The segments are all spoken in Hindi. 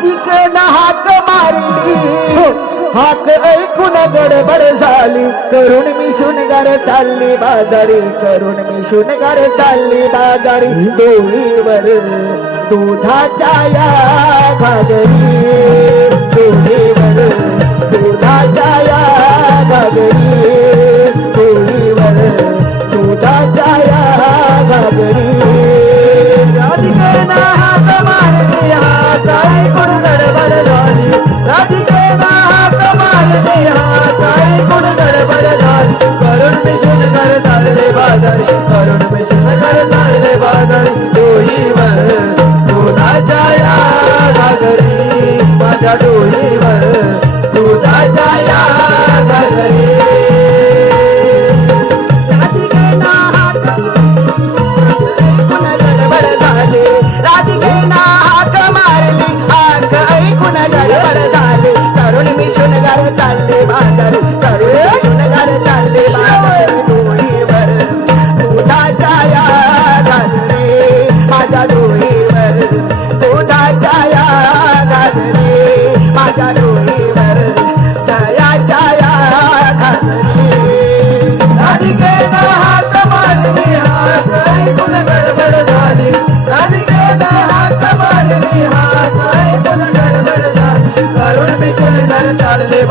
राधिकेनं हाक मारली हाक ऐकून गडबड झाली करून मी शुनगार चालली बाजारी करून मी शुनगार चालली बाजारी डोळीवर दुधाच्या या घागरी डोळीवर दुधाच्या या घागरी डोळीवर दुधाच्या या घागरी राधिकेनं हाक मारली हात ऐकून 감사합니다.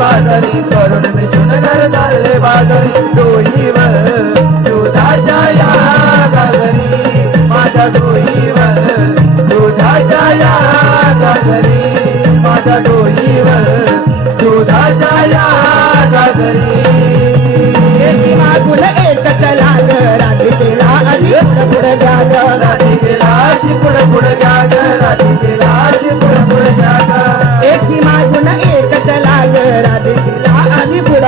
चालले बाजारी करून मी शुनगर चालले बाजारी डोईवर दुधाच्या या गागरी माझ्या डोईवर दुधाच्या या गागरी माझ्या डोईवर दुधाच्या या गागरी. एकी पुढे घ्या ग राधिकेला पुढे पुढे घ्या घ्या मागून राधिकेला आधी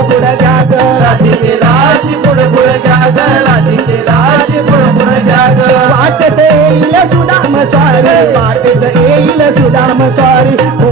पुढ जाग. राती केलाशी पुढ पुढ जाग. राती केलाशी पुढ पुढ जाग. पाठच येईल सुदाम स्वारी. पाठच येईल सुदाम स्वारी. हो,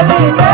Hallelujah.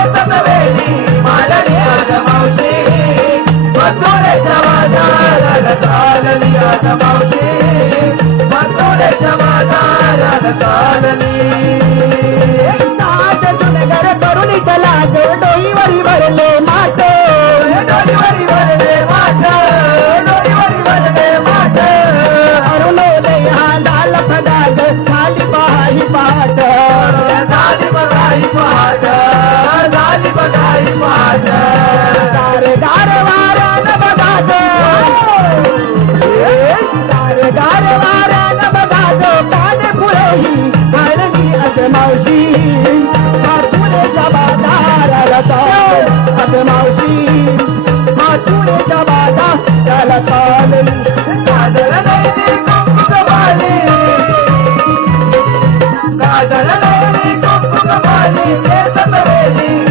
வேலி மேற்கொண்ட வேலி